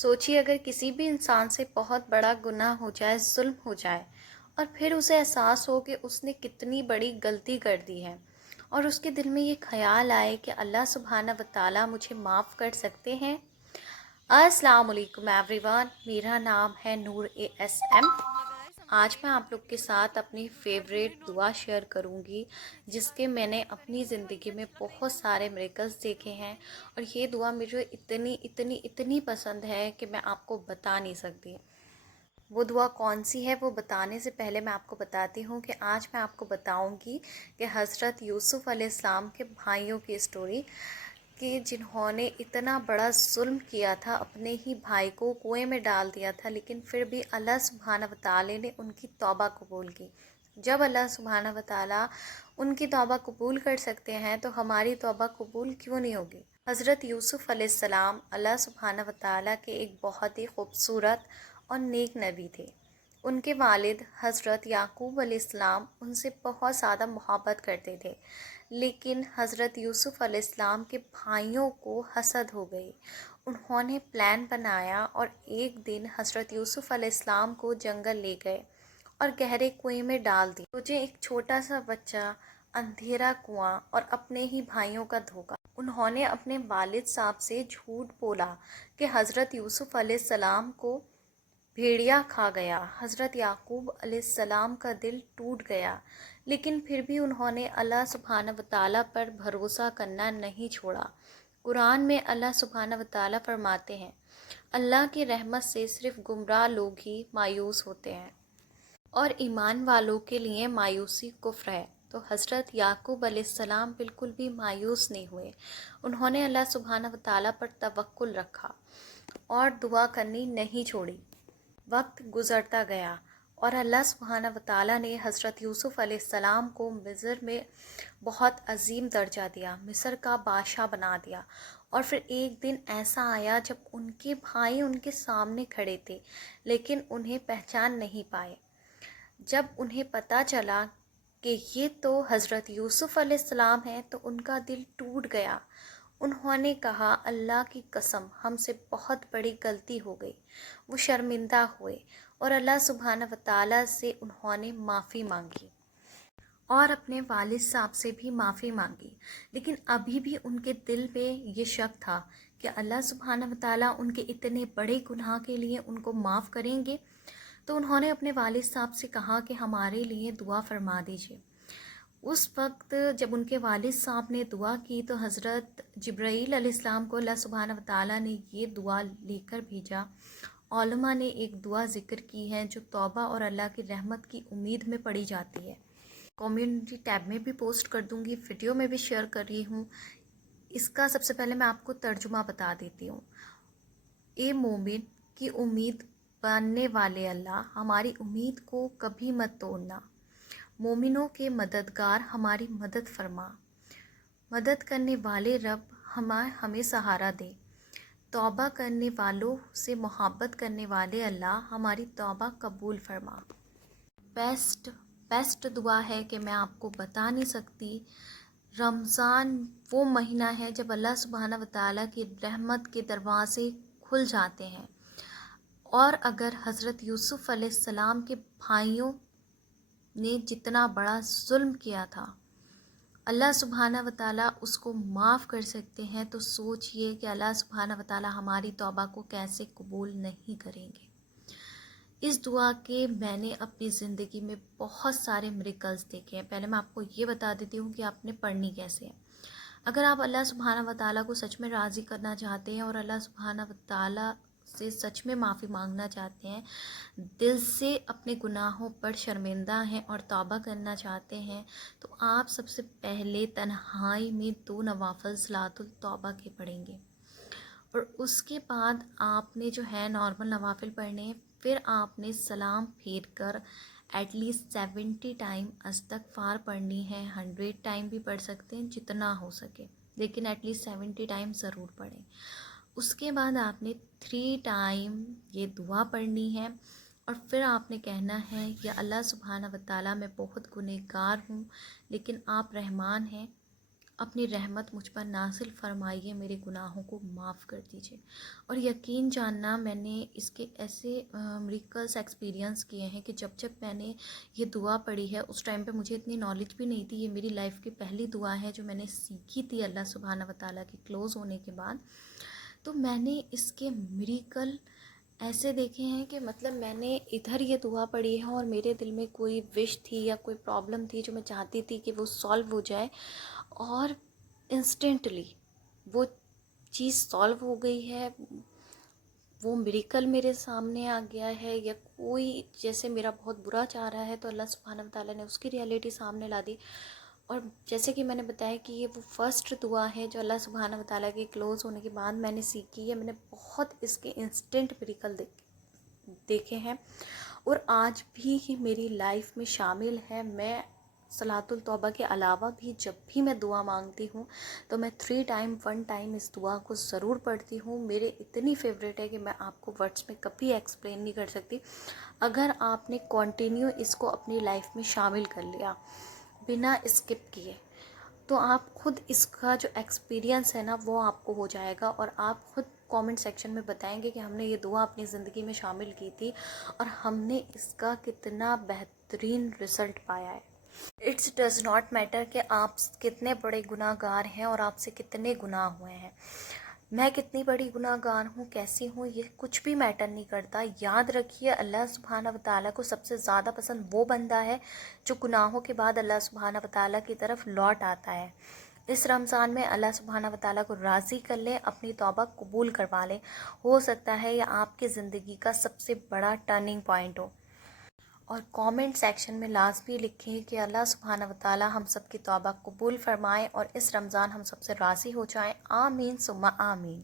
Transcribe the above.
सोचिए अगर किसी भी इंसान से बहुत बड़ा गुनाह हो जाए, जुल्म हो जाए और फिर उसे एहसास हो कि उसने कितनी बड़ी गलती कर दी है और उसके दिल में ये ख़याल आए कि अल्लाह सुब्हाना व तआला मुझे माफ़ कर सकते हैं। अस्सलाम वालेकुम एवरीवन, मेरा नाम है नूर ASM। आज मैं आप लोग के साथ अपनी फेवरेट दुआ शेयर करूंगी जिसके मैंने अपनी ज़िंदगी में बहुत सारे मिरेकल्स देखे हैं और ये दुआ मुझे इतनी इतनी इतनी पसंद है कि मैं आपको बता नहीं सकती। वो दुआ कौन सी है वो बताने से पहले मैं आपको बताती हूँ कि आज मैं आपको बताऊँगी कि हज़रत यूसुफ़ अलैहिस्सलाम के भाइयों की स्टोरी, कि जिन्होंने इतना बड़ा जुल्म किया था, अपने ही भाई को कुएं में डाल दिया था, लेकिन फिर भी अल्लाह सुब्हाना व तआला ने उनकी तौबा कबूल की। जब अल्लाह सुब्हाना व तआला उनकी तौबा कबूल कर सकते हैं तो हमारी तौबा कबूल क्यों नहीं होगी। हज़रत यूसुफ़ अलैहिस्सलाम अल्लाह सुब्हाना व तआला के एक बहुत ही खूबसूरत और नेक नबी थे। उनके वालिद हज़रत याकूब अलैहिस्सलाम उनसे बहुत ज़्यादा मोहब्बत करते थे, लेकिन हज़रत यूसुफ़ अलैहिस्सलाम के भाइयों को हसद हो गई। उन्होंने प्लान बनाया और एक दिन हज़रत यूसुफ़ अलैहिस्सलाम को जंगल ले गए और गहरे कुएं में डाल दिया। मुझे एक छोटा सा बच्चा, अंधेरा कुआं और अपने ही भाइयों का धोखा। उन्होंने अपने वालिद साहब से झूठ बोला कि हज़रत यूसुफ़ अलैहिस्सलाम को भेड़िया खा गया। हज़रत याकूब अलैहिस्सलाम का दिल टूट गया, लेकिन फिर भी उन्होंने अल्लाह सुब्हाना व तआला पर भरोसा करना नहीं छोड़ा। कुरान में अल्लाह सुब्हाना व तआला फरमाते हैं, अल्लाह की रहमत से सिर्फ गुमराह लोग ही मायूस होते हैं और ईमान वालों के लिए मायूसी कुफ्र है। तो हज़रत याकूब अलैहिस्सलाम बिल्कुल भी मायूस नहीं हुए। उन्होंने अल्लाह सुब्हाना व तआला पर तवक्कुल रखा और दुआ करनी नहीं छोड़ी। वक्त गुज़रता गया और अल्लाह सुब्हाना व तआला ने हज़रत यूसुफ़ अलैहिस्सलाम को मिस्र में बहुत अजीम दर्जा दिया, मिस्र का बादशाह बना दिया। और फिर एक दिन ऐसा आया जब उनके भाई उनके सामने खड़े थे, लेकिन उन्हें पहचान नहीं पाए। जब उन्हें पता चला कि ये तो हज़रत यूसुफ़ अलैहिस्सलाम हैं, तो उनका दिल टूट गया। उन्होंने कहा, अल्लाह की कसम, हमसे बहुत बड़ी गलती हो गई। वो शर्मिंदा हुए और अल्लाह सुब्हाना व तआला से उन्होंने माफ़ी मांगी और अपने वालिद साहब से भी माफ़ी मांगी। लेकिन अभी भी उनके दिल में ये शक था कि अल्लाह सुब्हाना व तआला उनके इतने बड़े गुनाह के लिए उनको माफ़ करेंगे। तो उन्होंने अपने वालिद साहब से कहा कि हमारे लिए दुआ फरमा दीजिए। उस वक्त जब उनके वालिद साहब ने दुआ की तो हज़रत जिब्राईल अलैहिस्सलाम को अल्लाह सुब्हाना व तआला ने ये दुआ लेकर भेजा। उलमा ने एक दुआ ज़िक्र की है जो तौबा और अल्लाह की रहमत की उम्मीद में पढ़ी जाती है। कम्युनिटी टैब में भी पोस्ट कर दूंगी, वीडियो में भी शेयर कर रही हूँ। इसका सबसे पहले मैं आपको तर्जुमा बता देती हूँ। ए मोमिन की उम्मीद बांधने वाले अल्लाह, हमारी उम्मीद को कभी मत तोड़ना। मोमिनों के मददगार, हमारी मदद फरमा। मदद करने वाले रब, हमें सहारा दे। तौबा करने वालों से मोहब्बत करने वाले अल्लाह, हमारी तौबा कबूल फरमा। बेस्ट दुआ है कि मैं आपको बता नहीं सकती। रमज़ान वो महीना है जब अल्लाह सुब्हाना व तआला की रहमत के दरवाज़े खुल जाते हैं। और अगर हज़रत यूसुफ़ अलैहिस्सलाम के भाइयों ने जितना बड़ा जुल्म किया था, अल्लाह सुब्हाना व तआला उसको माफ़ कर सकते हैं, तो सोचिए कि अल्लाह सुब्हाना व तआला हमारी तौबा को कैसे कबूल नहीं करेंगे। इस दुआ के मैंने अपनी ज़िंदगी में बहुत सारे मिरेकल्स देखे हैं। पहले मैं आपको ये बता देती हूँ कि आपने पढ़नी कैसे है। अगर आप अल्लाह सुब्हाना व तआला को सच में राज़ी करना चाहते हैं और अल्लाह सुब्हाना व तआला से सच में माफ़ी मांगना चाहते हैं, दिल से अपने गुनाहों पर शर्मिंदा हैं और तौबा करना चाहते हैं, तो आप सबसे पहले तन्हाई में 2 नवाफ़िल सलातुल तौबा के पढ़ेंगे और उसके बाद आपने जो है नॉर्मल नवाफ़िल पढ़ने हैं। फिर आपने सलाम फेर कर एटलीस्ट 70 टाइम इस्तग़फ़ार पढ़नी है। 100 टाइम भी पढ़ सकते हैं, जितना हो सके, लेकिन एटलीस्ट 70 टाइम ज़रूर पढ़ें। उसके बाद आपने 3 टाइम ये दुआ पढ़नी है और फिर आपने कहना है, या अल्लाह सुब्हाना व तआला, मैं बहुत गुनहगार हूँ, लेकिन आप रहमान हैं, اپنی رحمت مجھ پر نازل فرمائیے، میرے گناہوں کو معاف کر دیجیے۔ اور یقین جاننا، میں نے اس کے ایسے مریکلس ایکسپیرینس کیے ہیں کہ جب میں نے یہ دعا پڑھی ہے، اس ٹائم پہ مجھے اتنی نالج بھی نہیں تھی۔ یہ میری لائف کی پہلی دعا ہے جو میں نے سیکھی تھی اللہ سبحانہ و تعالیٰ کے کلوز ہونے کے بعد۔ تو میں نے اس کے مریکل ایسے دیکھے ہیں کہ مطلب میں نے ادھر یہ دعا پڑھی ہے اور میرے دل میں کوئی وش تھی یا کوئی پرابلم تھی جو میں چاہتی تھی کہ وہ سالو ہو جائے، اور انسٹنٹلی وہ چیز سالو ہو گئی ہے، وہ میریکل میرے سامنے آ گیا ہے۔ یا کوئی جیسے میرا بہت برا چاہ رہا ہے تو اللہ سبحانہ و تعالیٰ نے اس کی ریئلٹی سامنے لا دی۔ اور جیسے کہ میں نے بتایا کہ یہ وہ فرسٹ دعا ہے جو اللہ سبحانہ و تعالیٰ کے کلوز ہونے کے بعد میں نے سیکھی ہے۔ میں نے بہت اس کے انسٹنٹ میریکل دیکھے ہیں، اور آج بھی یہ میری لائف میں شامل ہے۔ میں صلاۃ التوبہ کے علاوہ بھی جب بھی میں دعا مانگتی ہوں تو میں 3 ٹائم 1 ٹائم اس دعا کو ضرور پڑھتی ہوں۔ میرے اتنی فیوریٹ ہے کہ میں آپ کو ورڈس میں کبھی ایکسپلین نہیں کر سکتی۔ اگر آپ نے کنٹینیو اس کو اپنی لائف میں شامل کر لیا بنا اسکپ کیے، تو آپ خود اس کا جو ایکسپیرینس ہے نا وہ آپ کو ہو جائے گا، اور آپ خود کامنٹ سیکشن میں بتائیں گے کہ ہم نے یہ دعا اپنی زندگی میں شامل کی تھی اور ہم نے اس کا کتنا بہترین رزلٹ پایا ہے۔ اٹس ڈز ناٹ میٹر کہ آپ کتنے بڑے گناہ گار ہیں اور آپ سے کتنے گناہ ہوئے ہیں۔ میں کتنی بڑی گناہ گار ہوں، کیسی ہوں، یہ کچھ بھی میٹر نہیں کرتا۔ یاد رکھیے، اللہ سبحانہ و تعالیٰ کو سب سے زیادہ پسند وہ بندہ ہے جو گناہوں کے بعد اللہ سبحانہ و تعالیٰ کی طرف لوٹ آتا ہے۔ اس رمضان میں اللہ سبحانہ و تعالیٰ کو راضی کر لیں، اپنی توبہ قبول کروا لیں۔ ہو سکتا ہے یہ آپ کی زندگی کا سب سے بڑا ٹرننگ پوائنٹ ہو۔ اور کامنٹ سیکشن میں لازمی لکھیں کہ اللہ سبحانہ و تعالیٰ ہم سب کی توبہ قبول فرمائے اور اس رمضان ہم سب سے راضی ہو جائیں۔ آمین ثم آمین۔